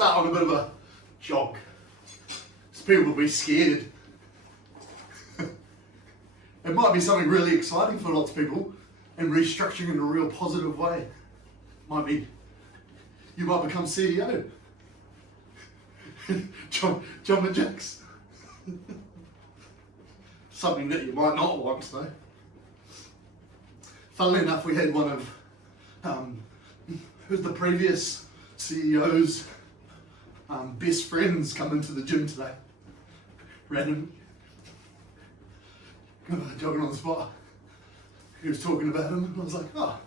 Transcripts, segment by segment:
start on a bit of a jog. So people will be scared. It might be something really exciting for lots of people, and restructuring in a real positive way. Might be, you might become CEO. Jumping jacks. Something that you might not want though. Funnily enough, we had one of who's the previous CEO's best friends come into the gym today. Random. Jogging on the spot. He was talking about him and I was like, oh,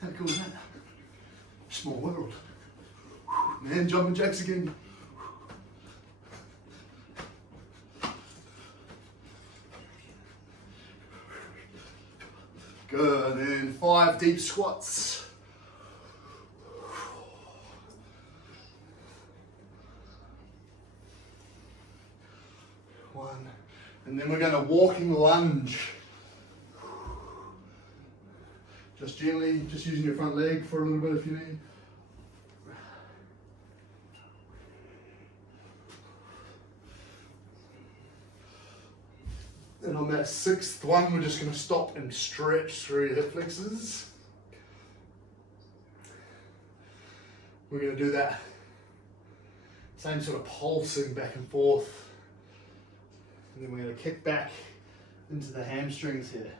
how cool is that? Small world. Man, jumping jacks again. Good, and 5 deep squats. One, and then we're going to walking lunge. Just gently, just using your front leg for a little bit if you need. And on that 6th one, we're just going to stop and stretch through your hip flexors. We're going to do that same sort of pulsing back and forth. And then we're going to kick back into the hamstrings here.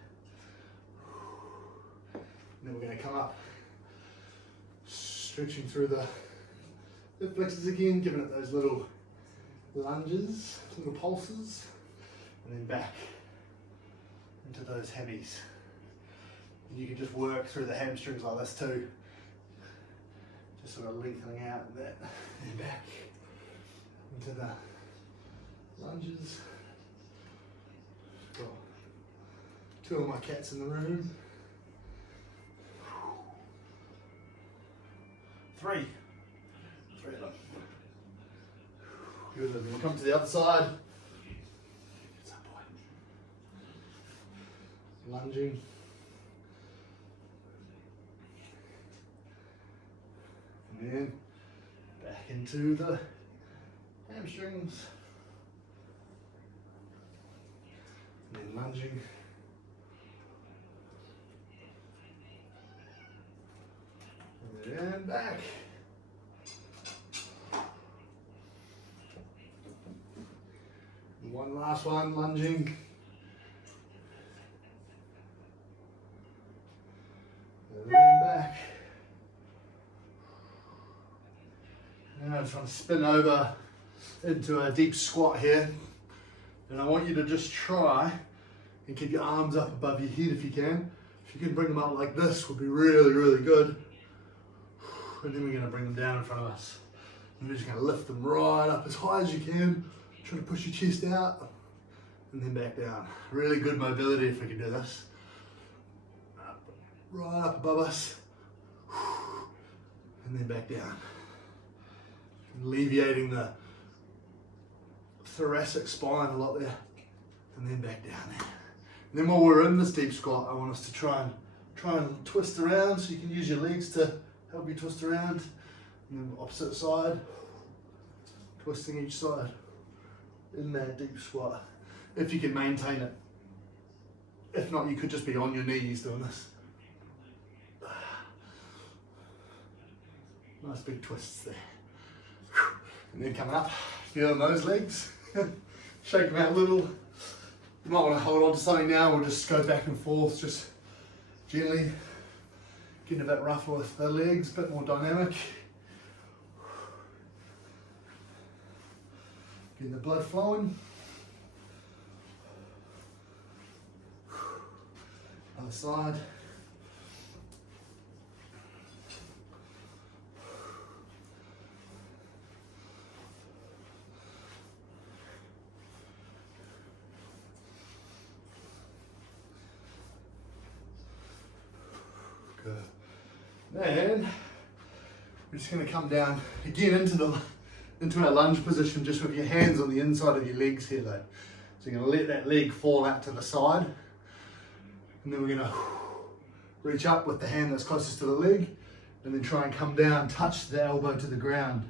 And then we're going to come up, stretching through the hip flexors again, giving it those little lunges, little pulses, and then back into those hammies. And you can just work through the hamstrings like this too. Just sort of lengthening out that and back into the lunges. Got 2 of my cats in the room. 3 of them. Good, and we'll come to the other side. Lunging. And then back into the hamstrings. And then lunging. And then back. And one last one, lunging. And then back. Now I'm trying to spin over into a deep squat here. And I want you to just try and keep your arms up above your head if you can. If you can bring them up like this, would be really, really good. And then we're going to bring them down in front of us. And we're just going to lift them right up as high as you can. Try to push your chest out and then back down. Really good mobility if we can do this. Right up above us and then back down. Alleviating the thoracic spine a lot there, and then back down there. And then while we're in this deep squat, I want us to try and twist around, so you can use your legs to help you twist around. And then opposite side, twisting each side in that deep squat, if you can maintain it. If not, you could just be on your knees doing this. Nice big twists there. And then coming up, feeling those legs. Shake them out a little. You might want to hold on to something now, or just go back and forth, just gently getting a bit rougher with the legs, a bit more dynamic. Getting the blood flowing. Other side. Good. Then we're just going to come down again into our lunge position, just with your hands on the inside of your legs here though. So you're going to let that leg fall out to the side, and then we're going to reach up with the hand that's closest to the leg, and then try and come down, touch the elbow to the ground.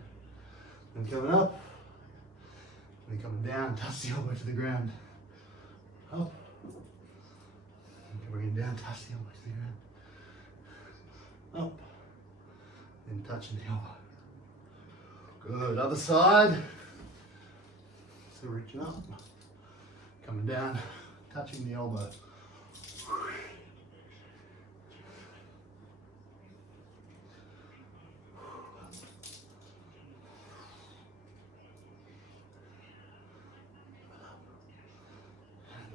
And coming up, and then coming down, touch the elbow to the ground. Up, and bringing down, touch the elbow to the ground. Up, then touching the elbow. Good, other side. So reaching up, coming down, touching the elbow.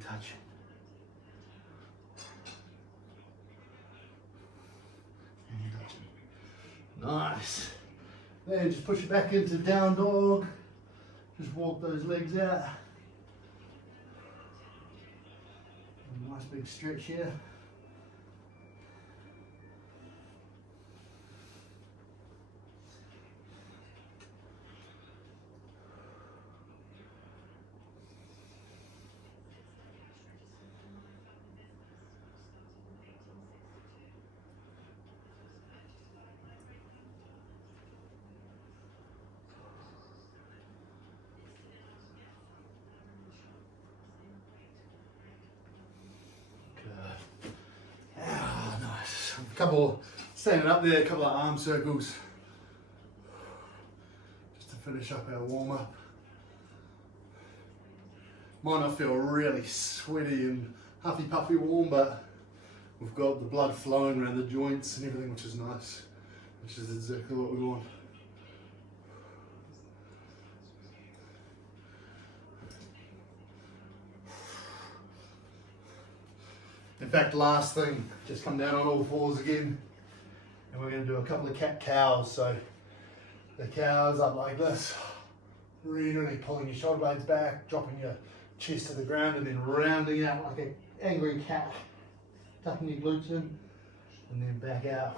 Touch. And touch it. Nice. Then just push it back into down dog. Just walk those legs out. Nice big stretch here. Couple, standing up there, a couple of arm circles, just to finish up our warm up. Might not feel really sweaty and huffy puffy warm, but we've got the blood flowing around the joints and everything, which is nice, which is exactly what we want. In fact, last thing, just come down on all fours again, and we're going to do a couple of cat cows. So the cows up like this, really pulling your shoulder blades back, dropping your chest to the ground, and then rounding out like an angry cat, tucking your glutes in, and then back out,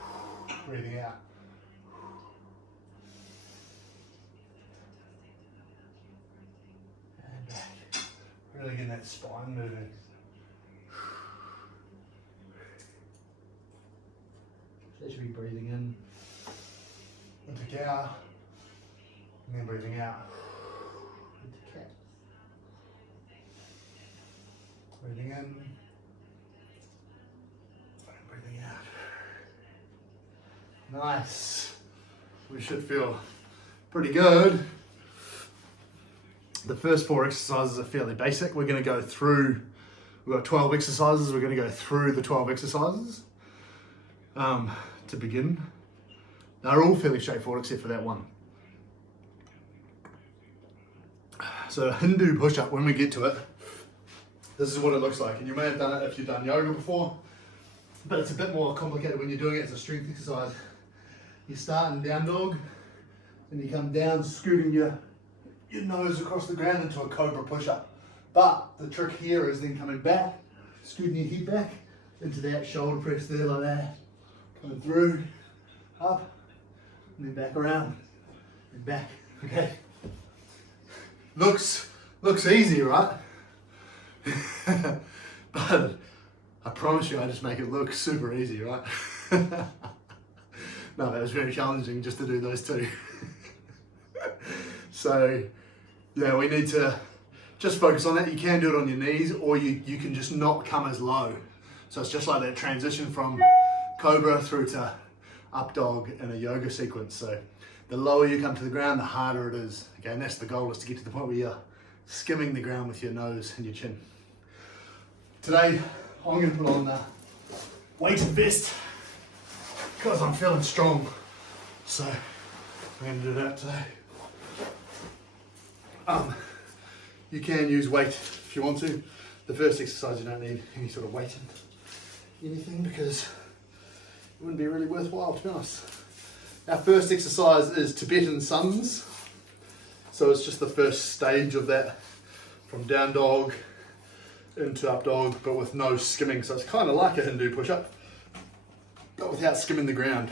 breathing out. And back, really getting that spine moving. That should be breathing in into cow, and then breathing out into cat. Breathing in, and breathing out. Nice. We should feel pretty good. The first 4 exercises are fairly basic. We're going to go through, we've got 12 exercises, we're going to go through the 12 exercises. To begin. They're all fairly straightforward except for that one. So Hindu push-up, when we get to it, this is what it looks like. And you may have done it if you've done yoga before, but it's a bit more complicated when you're doing it as a strength exercise. You start in down dog, and you come down scooting your nose across the ground into a Cobra Push Up. But the trick here is then coming back, scooting your head back into that shoulder press there like that. Coming through, up, and then back around, and back, okay? Looks easy, right? But I promise you I just make it look super easy, right? No, that was very challenging just to do those two. So, yeah, we need to just focus on that. You can do it on your knees, or you can just not come as low. So it's just like that transition from Cobra through to up dog in a yoga sequence. So the lower you come to the ground, the harder it is. Okay, and that's the goal, is to get to the point where you're skimming the ground with your nose and your chin. Today, I'm going to put on the weighted vest because I'm feeling strong. So I'm going to do that today. You can use weight if you want to. The first exercise you don't need any sort of weight in anything because it wouldn't be really worthwhile, to be honest. Our first exercise is Tibetan Suns. So it's just the first stage of that, from down dog into up dog, but with no skimming. So it's kind of like a Hindu push-up, but without skimming the ground.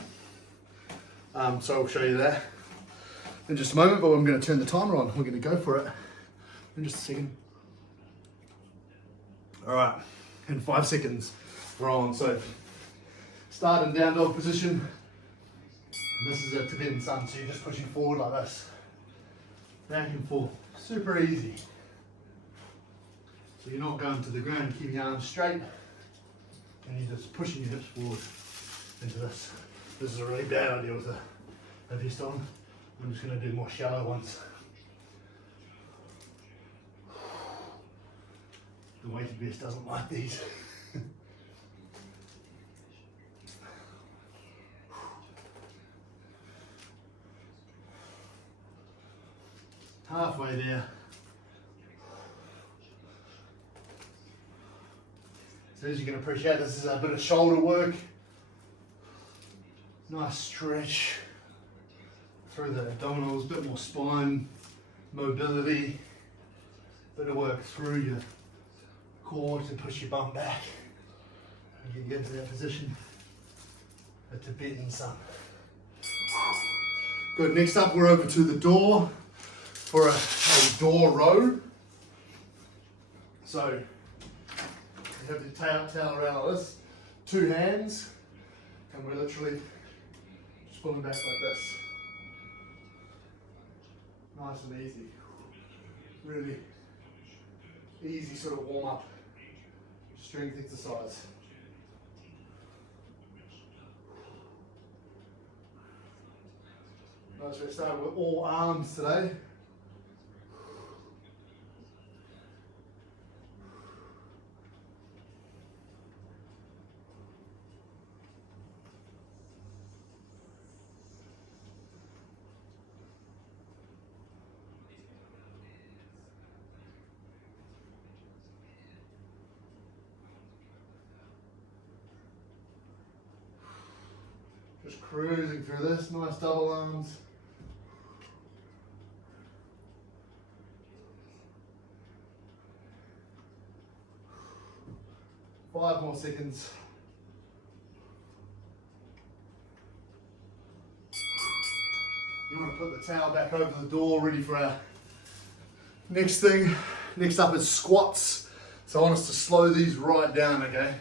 So I'll show you that in just a moment, but I'm going to turn the timer on. We're going to go for it in just a second. All right, in 5 seconds, we're on. So start in down dog position, And this is a Tibetan Suns, so you're just pushing forward like this. Back and forth. Super easy. So you're not going to the ground, keeping your arms straight, and you're just pushing your hips forward into this. This is a really bad idea with a vest on. I'm just going to do more shallow ones. The weighted vest doesn't like these. Halfway there. So as you can appreciate, this is a bit of shoulder work. Nice stretch through the abdominals, a bit more spine mobility, bit of work through your core to push your bum back and you get into that position, a Tibetan Sun. Good, next up we're over to the door for a door row. So you have the tail around like this, 2 hands, and we're literally just pulling back like this. Nice and easy. Really easy sort of warm up, strength exercise. Nice, we're starting with all arms today. Just cruising through this, nice double arms. Five more seconds. You want to put the towel back over the door, ready for our next thing. Next up is squats. So I want us to slow these right down, okay?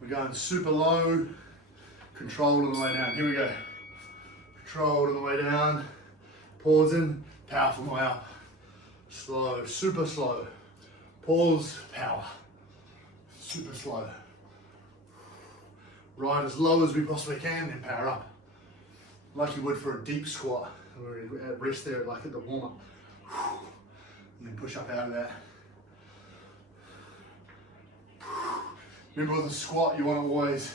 We're going super low, controlled on the way down. Here we go. Controlled on the way down, pause in, powerful on the way up. Slow, super slow. Pause, power. Super slow. Right as low as we possibly can, then power up. Like you would for a deep squat. We're at rest there, like at the warm up. And then push up out of that. Remember with a squat, you want to always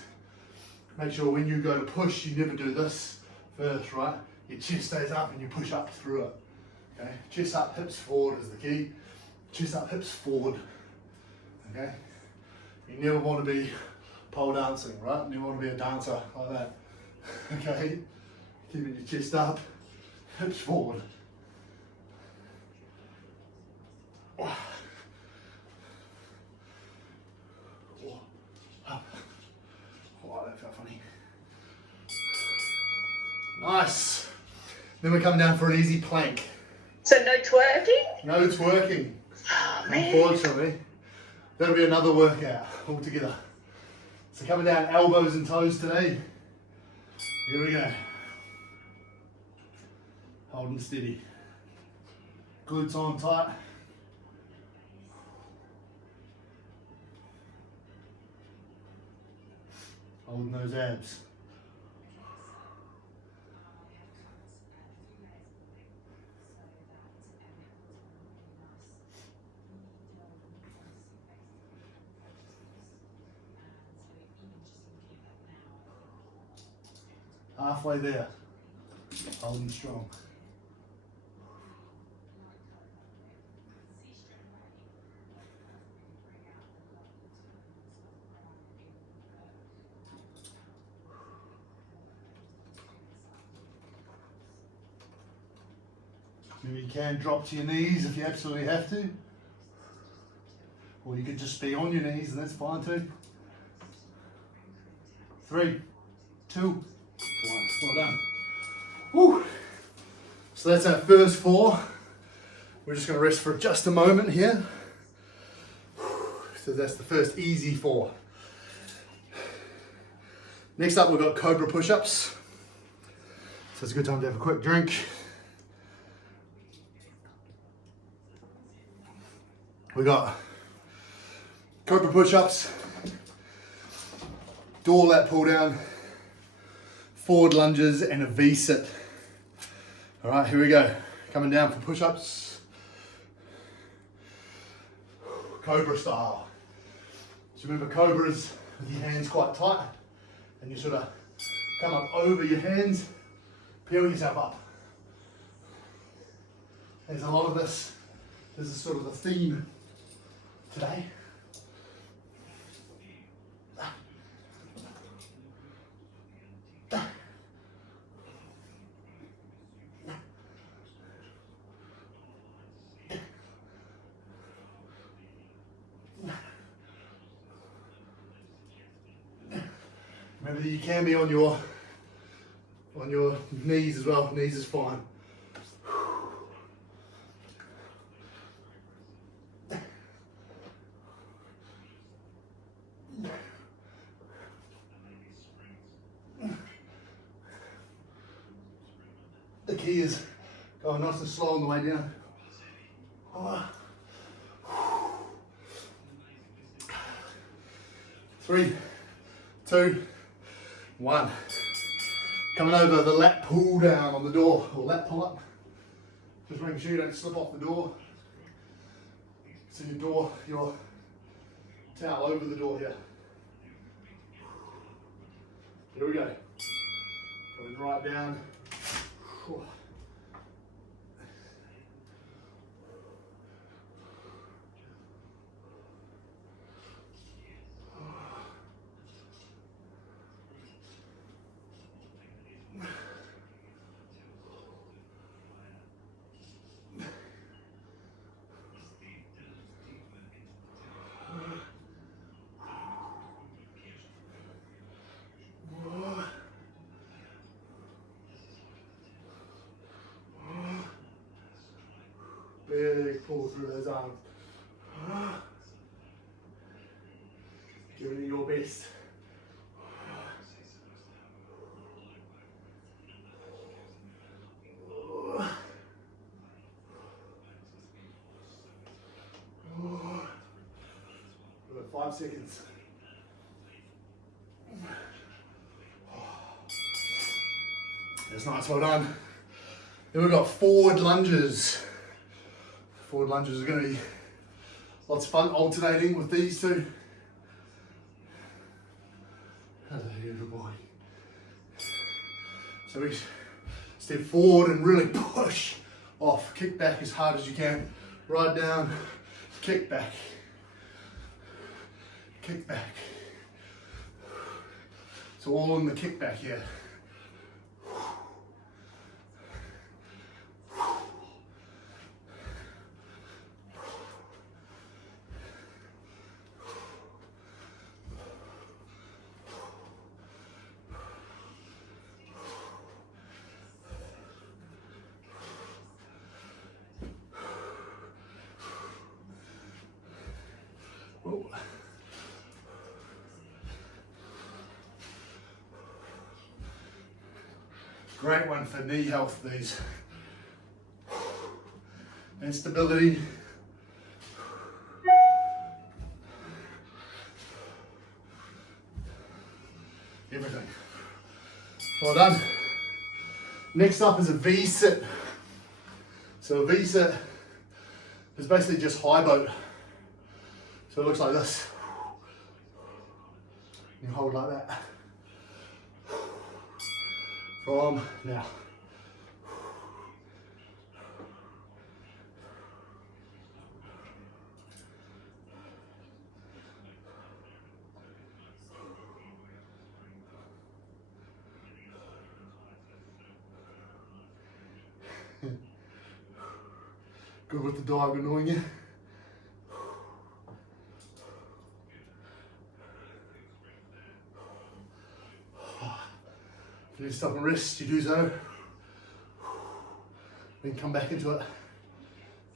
make sure when you go to push, you never do this first, right? Your chest stays up and you push up through it. Okay? Chest up, hips forward is the key. Chest up, hips forward. Okay? You never want to be pole dancing, right? You never want to be a dancer like that. Okay? Keeping your chest up, hips forward. Oh, that felt funny. Nice. Then we're coming down for an easy plank. So no twerking? No twerking. Oh, man. Unfortunately. That'll be another workout altogether. So coming down elbows and toes today. Here we go. Holding steady. Glutes on tight. Holding those abs. Halfway there. Holding strong. Maybe you can drop to your knees if you absolutely have to. Or you could just be on your knees and that's fine too. 3, 2, 1. Well done. Woo. So that's our first 4. We're just going to rest for just a moment here. So that's the first easy 4. Next up, we've got Cobra Push Ups. So it's a good time to have a quick drink. We got Cobra Push Ups, door lat pull down, forward lunges, and a V sit. All right, here we go. Coming down for push ups. Cobra style. So remember, cobras with your hands quite tight, and you sort of come up over your hands, peel yourself up. There's a lot of this. This is sort of the theme today. Remember that you can be on your knees as well. Knees is fine. The key is going nice and slow on the way down. 3, 2, 1. Coming over the lat pull down on the door, or lat pull up. Just making sure you don't slip off the door. So your towel over the door here. Here we go. Going right down. Big pull through those arms. Giving it your best. About 5 seconds. That's nice, well done. Then we've got forward lunges. Forward lunges are going to be lots of fun, alternating with these two. Hello, good boy. So we step forward and really push off. Kick back as hard as you can. Right down, kick back. Kick back. So all in the kick back here. Great one for knee health, these. And stability. Everything. Well done. Next up is a V sit. So a V sit is basically just high boat. So it looks like this. You hold like that. From now. Good with the dog annoying you. If you need to stop and rest, you do so. Then come back into it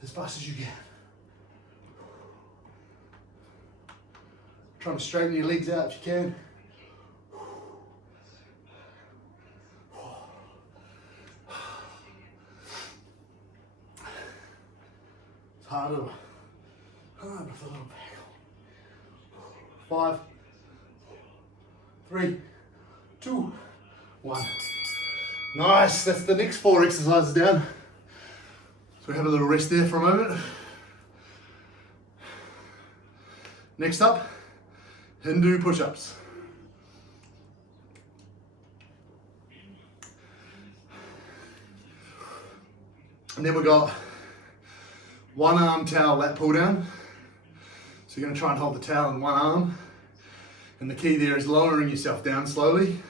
as fast as you can. Try to straighten your legs out if you can. Harder. Hard with a little back. 5, 3, 2, 1. Nice, that's the next 4 exercises down. So we have a little rest there for a moment. Next up, Hindu push-ups. And then we got one arm towel lat pull down. So you're going to try and hold the towel in one arm. And the key there is lowering yourself down slowly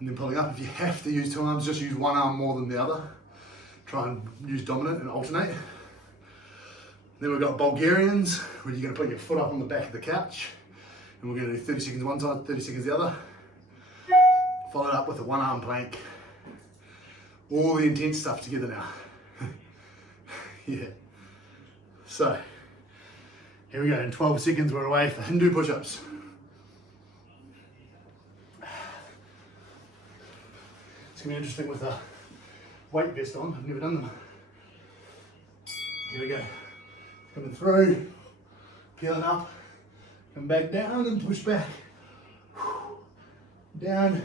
and then pulling up. If you have to use 2 arms, just use one arm more than the other. Try and use dominant and alternate. Then we've got Bulgarians, where you're going to put your foot up on the back of the couch. And we're going to do 30 seconds one side, 30 seconds the other. Followed up with a 1 arm plank. All the intense stuff together now. Yeah. So, here we go. In 12 seconds, we're away for Hindu push-ups. It's going to be interesting with a weight vest on. I've never done them. Here we go. Coming through, peeling up, come back down and push back. Down,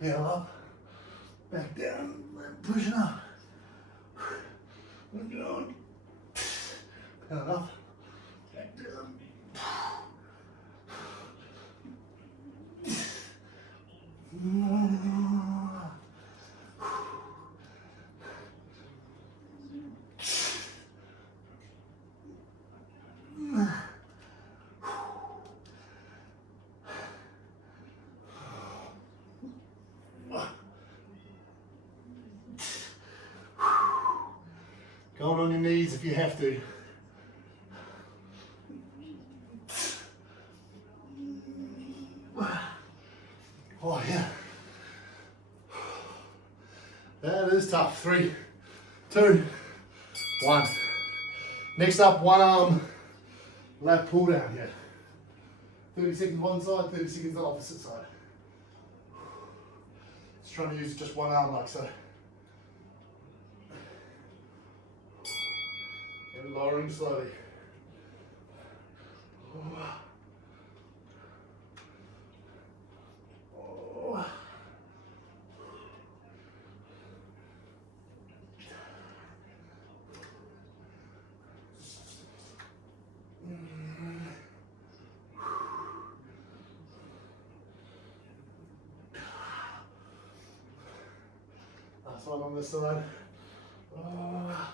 peel up, back down, pushing up. Looking on, peeling up, back down. Going on your knees if you have to. Oh yeah. That is tough. 3, 2, 1. Next up, 1 arm lat pull down here. 30 seconds one side, 30 seconds the opposite side. Just trying to use just 1 arm like so. And lowering slowly. Oh. Oh. Last one on this side. Oh.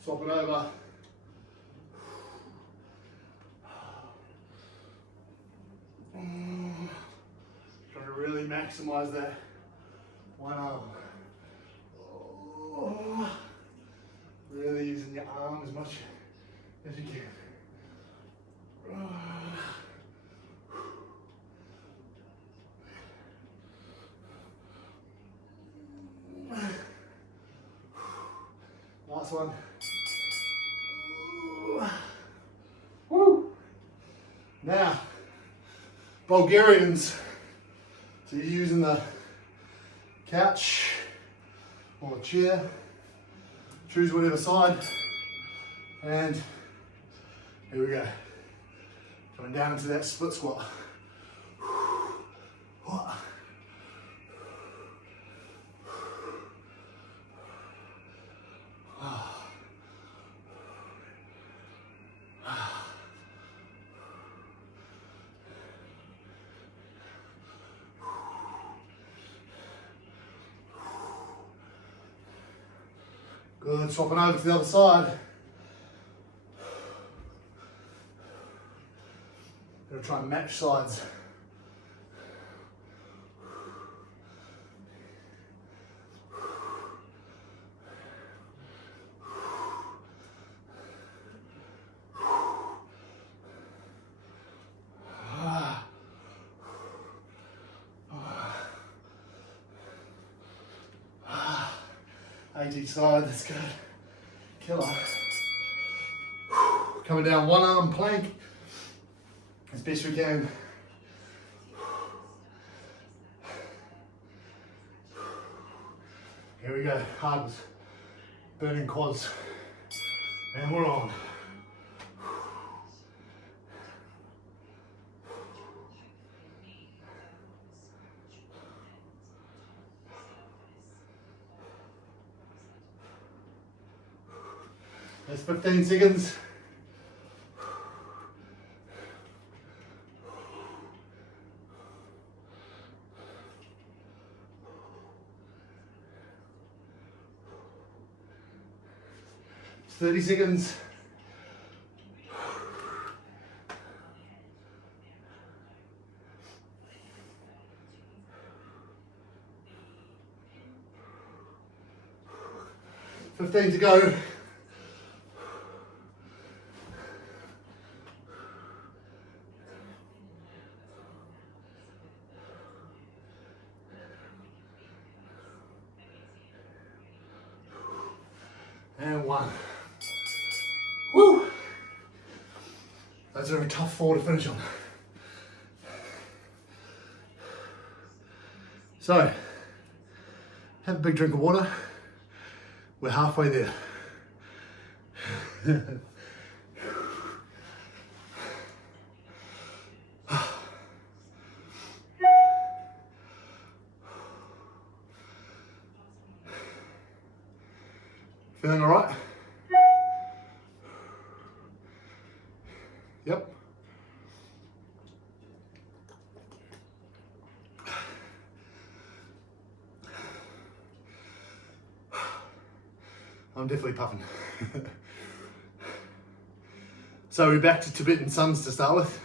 Swap it over. Trying to really maximize that 1 arm. Oh. Really using your arm as much as you can. Last one. Woo. Now, Bulgarians. So you're using the couch or a chair. Choose whatever side. And here we go. Coming down into that split squat. Good, swapping over to the other side. Gonna try and match sides. Each side, that's good. Killer. Coming down 1 arm plank as best we can. Here we go. Hard with burning quads. And we're on. That's 15 seconds. It's 30 seconds. Fifteen to go. And one. Woo! Those are a tough 4 to finish on. So, have a big drink of water. We're halfway there. Feeling all right? Yep. I'm definitely puffing. So we're back to Tibetan Suns to start with.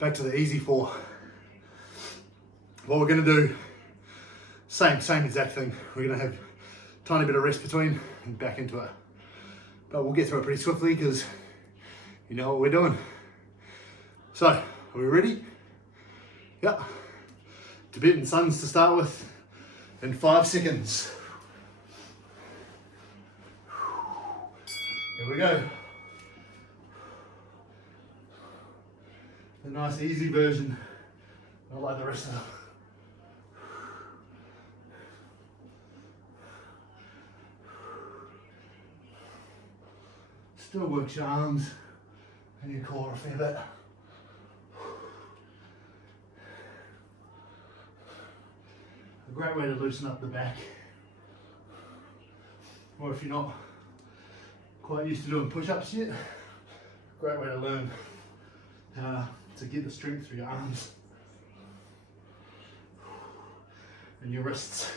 Back to the easy 4. What we're going to do, same exact thing. We're going to have a tiny bit of rest between and back into it. But we'll get through it pretty swiftly because you know what we're doing. So, are we ready? Yep. Tibetan Suns to start with in 5 seconds. Here we go. The nice easy version, not like the rest of them. Still works your arms and your core a fair bit. A great way to loosen up the back. Or if you're not quite used to doing push-ups yet, great way to learn how to get the strength through your arms and your wrists.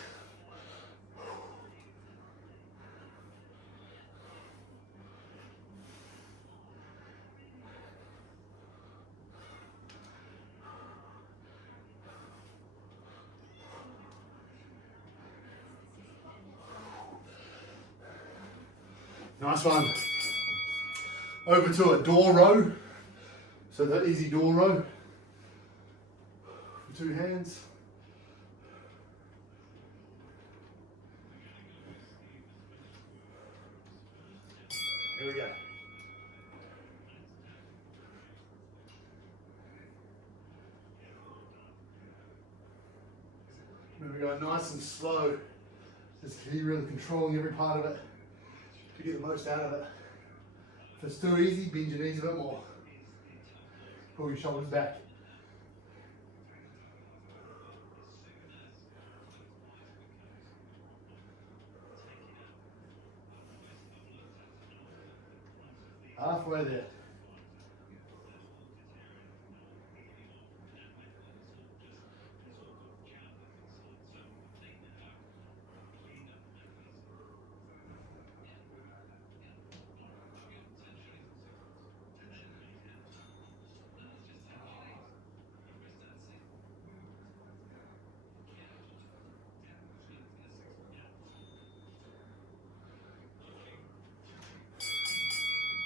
Nice one. Over to a door row. So the easy door row. 2 hands. Here we go. Here we go, nice and slow. Just keep really controlling every part of it to get the most out of it. If it's too easy, bend your knees a bit more. Pull your shoulders back. Halfway there.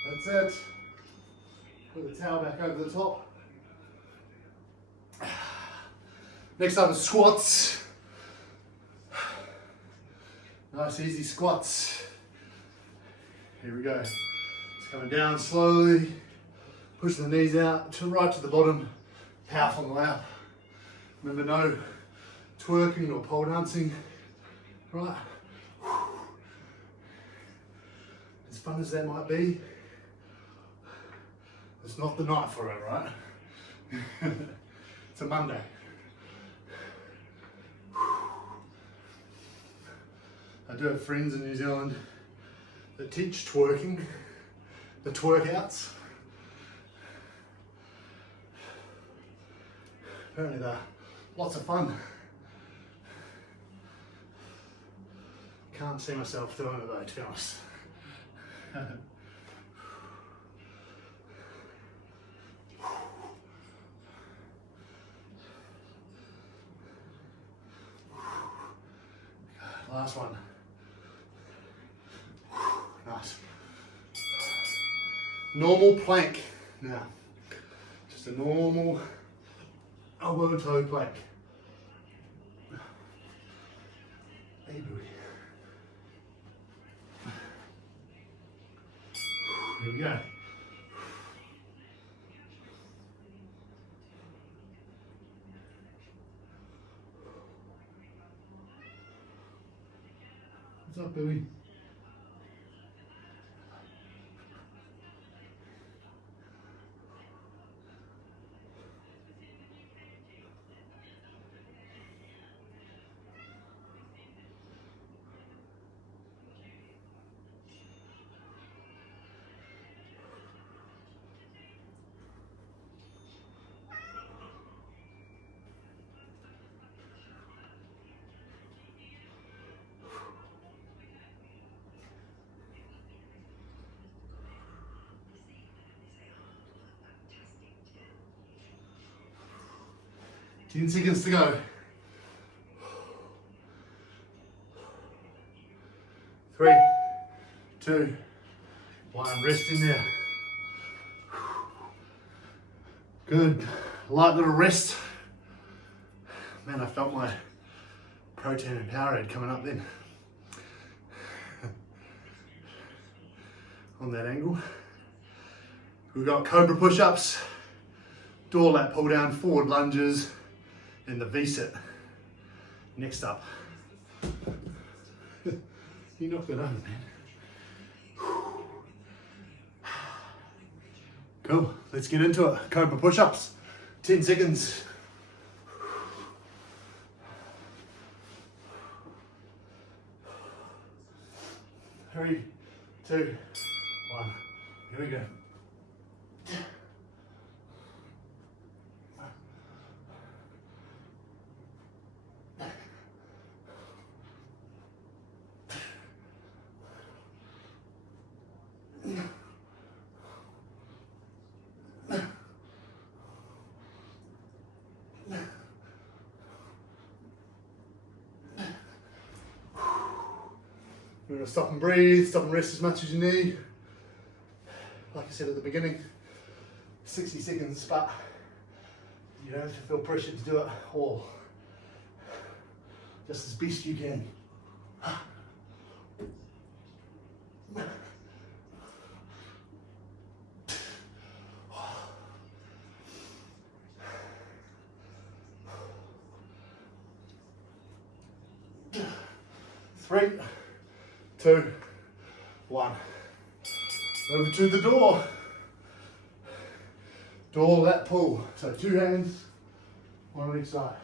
That's it. Put the towel back over the top. Next up is squats. Nice easy squats. Here we go. It's coming down slowly. Push the knees out to right to the bottom. Powerful on the way up. Remember, no twerking or pole dancing. Right. As fun as that might be, it's not the night for it, right? It's a Monday. I do have friends in New Zealand that teach twerking, the twerkouts. Apparently they're lots of fun. Can't see myself doing it though, to be honest. Last one. Nice. Normal plank now. Just a normal elbow toe plank. Hey, booty. Here we go. What's up, Billy? Ten seconds to go. 3, 2, 1. Rest in there. Good. Light little rest. Man, I felt my protein and Powerade coming up then. On that angle. We've got Cobra Push Ups, door lat pull down, forward lunges, and the V-sit. Next up. You knocked it over, man. Cool, let's get into it. Cobra Push Ups, 10 seconds. Three, 2, 1. Here we go. You're going to stop and breathe, stop and rest as much as you need. Like I said at the beginning, 60 seconds, but you don't have to feel pressured to do it all. Just as best you can. 3, 2, 1. Over to the door. Door lat pull. So 2 hands, 1 on each side.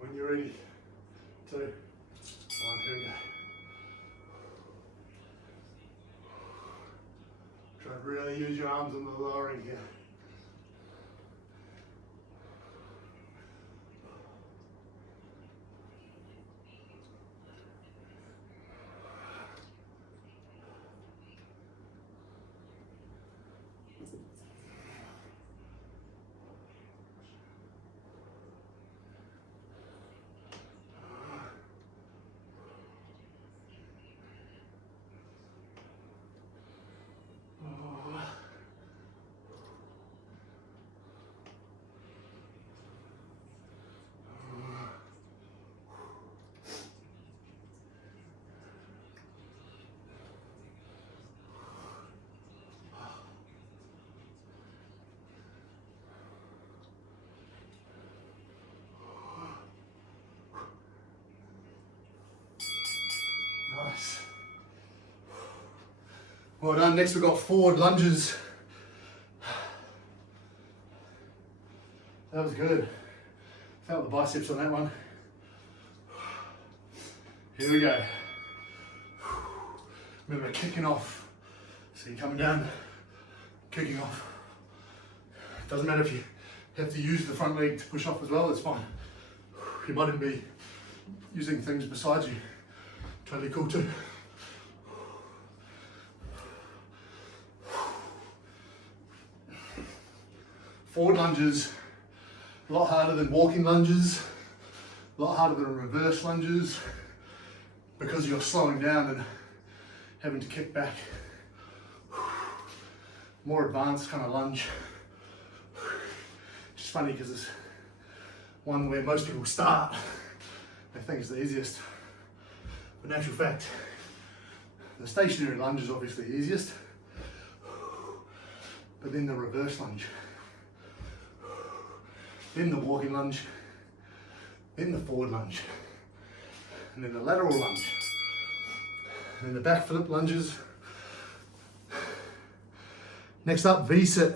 When you're ready, 2, 1, here we go. Try to really use your arms on the lowering here. Well done. Next we've got forward lunges. That was good. Felt the biceps on that one. Here we go. Remember, kicking off. So you're coming down, kicking off. Doesn't matter if you have to use the front leg to push off as well, it's fine. You might even be using things besides you. Totally cool too. Forward lunges, a lot harder than walking lunges, a lot harder than reverse lunges, because you're slowing down and having to kick back. More advanced kind of lunge. It's funny because it's one where most people start. They think it's the easiest. But in actual fact, the stationary lunge is obviously the easiest. But then the reverse lunge. Then the walking lunge. Then the forward lunge. And then the lateral lunge. And then the back flip lunges. Next up, V-sit.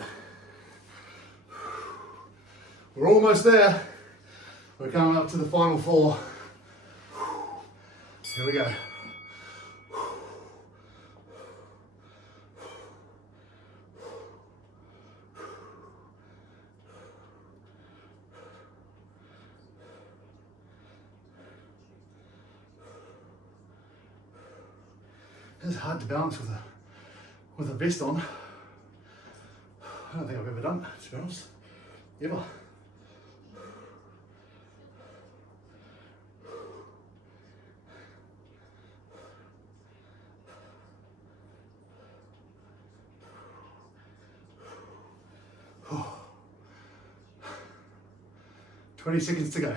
We're almost there. We're coming up to the final 4. Here we go. It's hard to balance with a vest on. I don't think I've ever done that, to be honest. Ever. Oh. 20 seconds to go.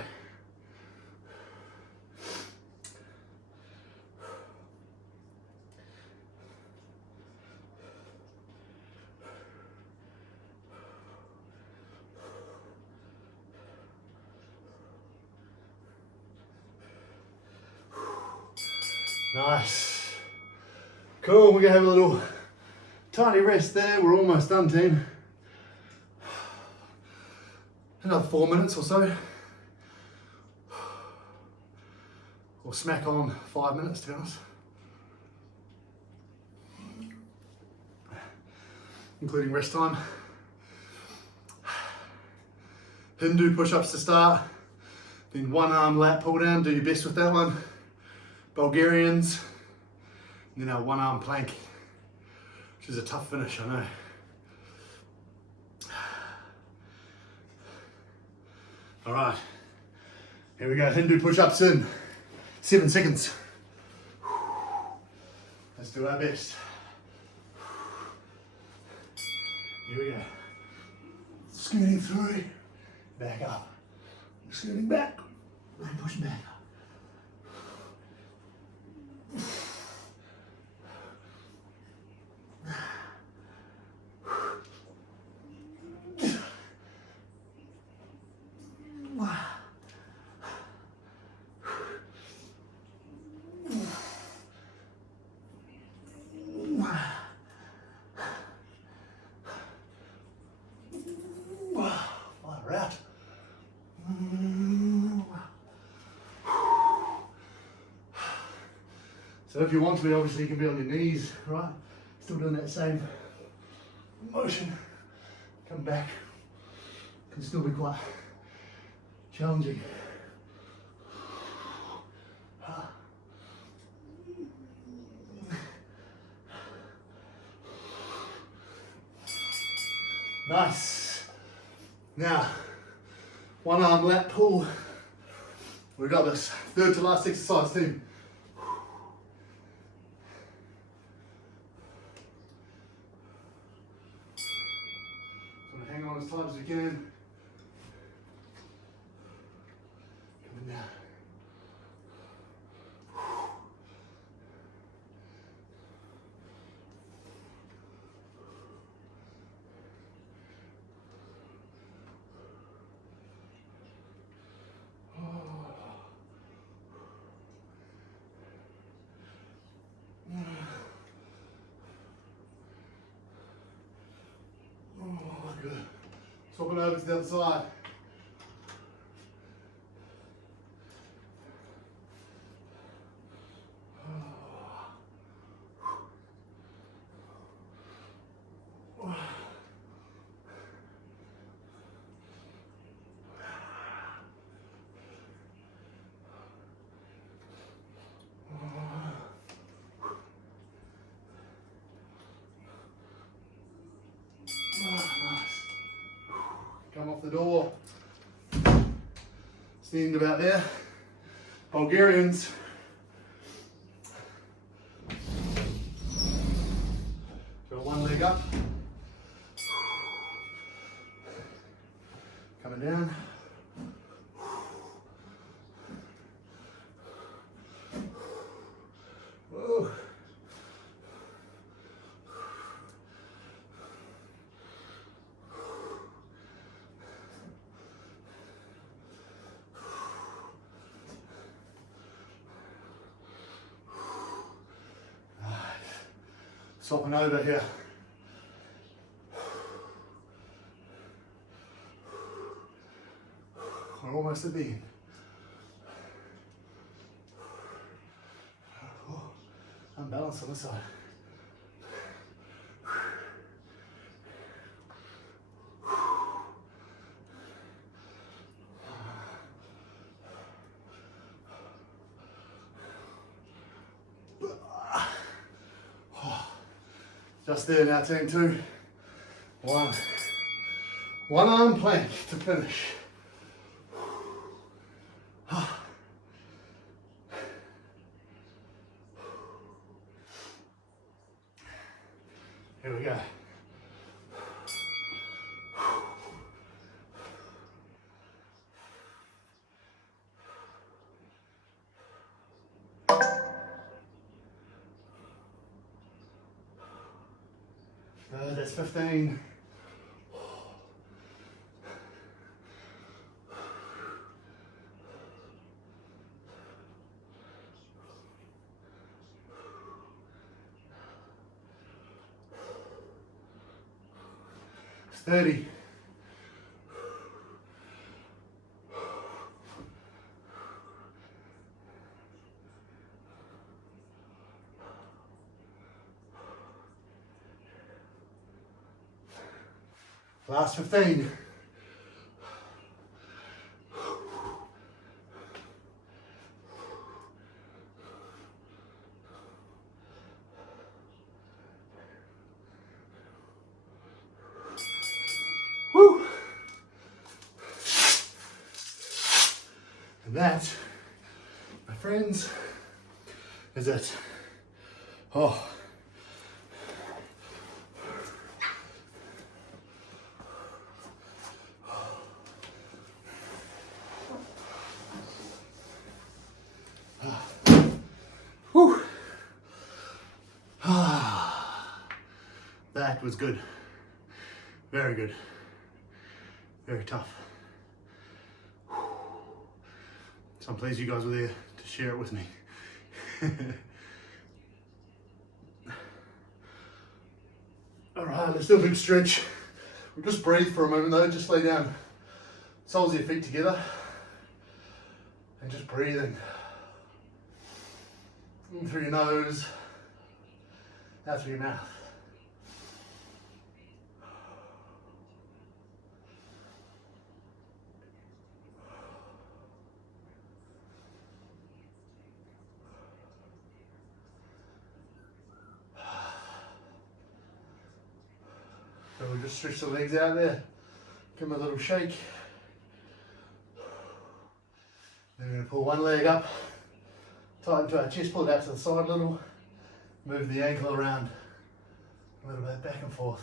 Nice. Cool, we're gonna have a little tiny rest there. We're almost done, team. Another 4 minutes or so. We'll smack on 5 minutes, to be honest. Including rest time. Hindu push-ups to start. Then one arm lat pull down, do your best with that one. Bulgarians, and then our one arm plank, which is a tough finish, I know. All right, here we go, Hindu push-ups in, 7 seconds. Let's do our best. Here we go. Scooting through, back up. Scooting back, and pushing back up. So if you want to be, obviously you can be on your knees, right? Still doing that same motion. Come back. Can still be quite challenging. Nice. Now, one arm lat pull. We've got this. Third to last exercise, team. Hang on as tight as you can. Coming down. Good. Swapping over to the other side. Come off the door. It's the end about there. Bulgarians. Got one leg up. Coming down. Whoa. Swapping over here. We're almost at the end. Oh, unbalanced on this side. Just there now, team two. One arm plank to finish. Here we go. That's 15. It's 30. Last 15. Woo! And that, my friends, is it. Oh. Whew. That was good. Very good. Very tough. So I'm pleased you guys were there to share it with me. All right, let's do a big stretch. We'll just breathe for a moment though. Just lay down, soles of your feet together, and just breathing. In through your nose, out through your mouth. So we'll just stretch the legs out there. Give them a little shake. Then we're going to pull one leg up. Tighten to our chest, pull it out to the side a little, move the ankle around a little bit back and forth,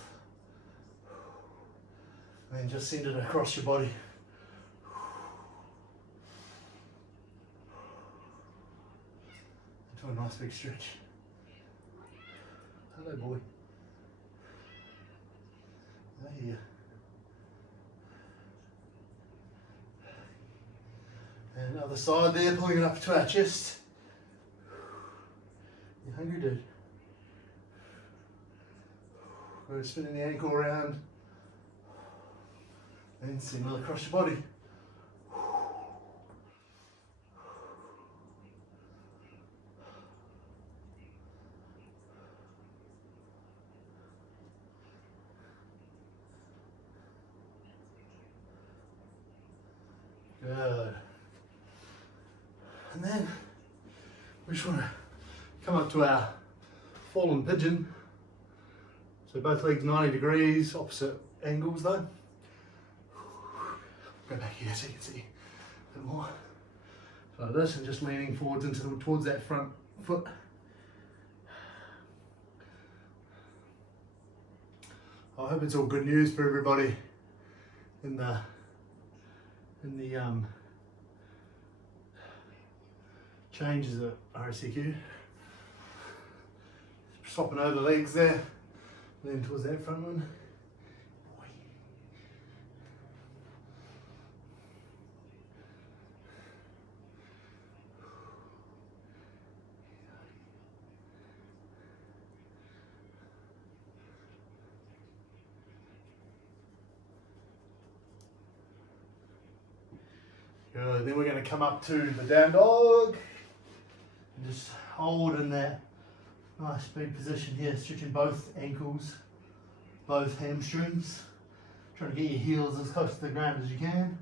and then just send it across your body. Into a nice big stretch. Hello boy. There you go. And other side there, pulling it up to our chest. You hungry, dude? We're spinning the ankle around. Then send it across your body. Good. And then we just want to come up to our fallen pigeon. So both legs 90 degrees, opposite angles though. Go back here so you can see a bit more. So like this, and just leaning forwards towards that front foot. I hope it's all good news for everybody in the changes at RSCQ. Swapping over the legs there, lean towards that front one. Good. Then we're going to come up to the down dog and just hold in that nice big position here, stretching both ankles, both hamstrings. Trying to get your heels as close to the ground as you can.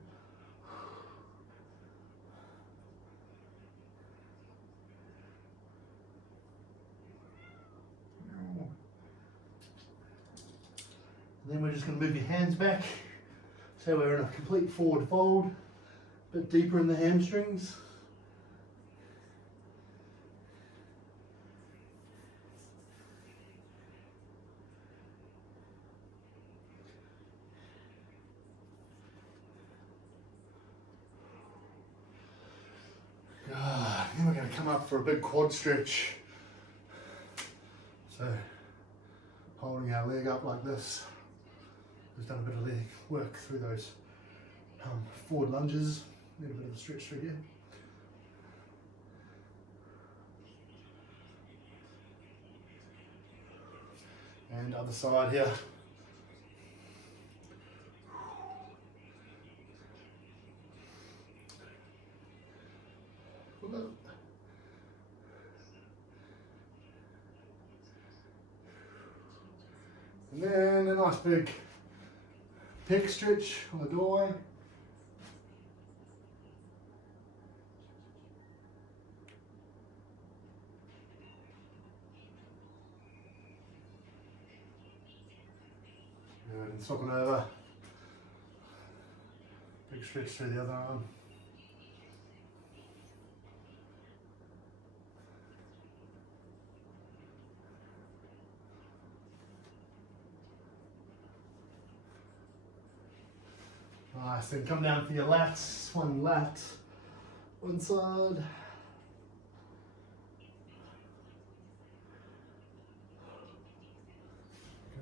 And then we're just going to move your hands back so we're in a complete forward fold, a bit deeper in the hamstrings. Then we're going to come up for a big quad stretch. So, holding our leg up like this. We've done a bit of leg work through those forward lunges. Need a bit of a stretch through here. And other side here. And then a nice big pec stretch on the doorway. And swapping over. Big stretch through the other arm. Nice, then come down for your lats, one lat, one side.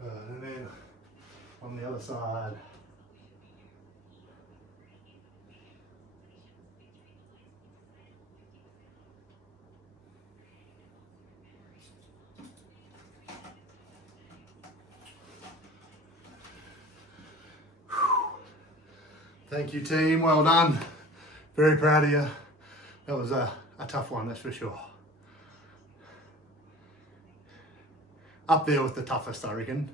Good, and then on the other side. Thank you, team. Well done. Very proud of you. That was a tough one, that's for sure. Up there with the toughest, I reckon.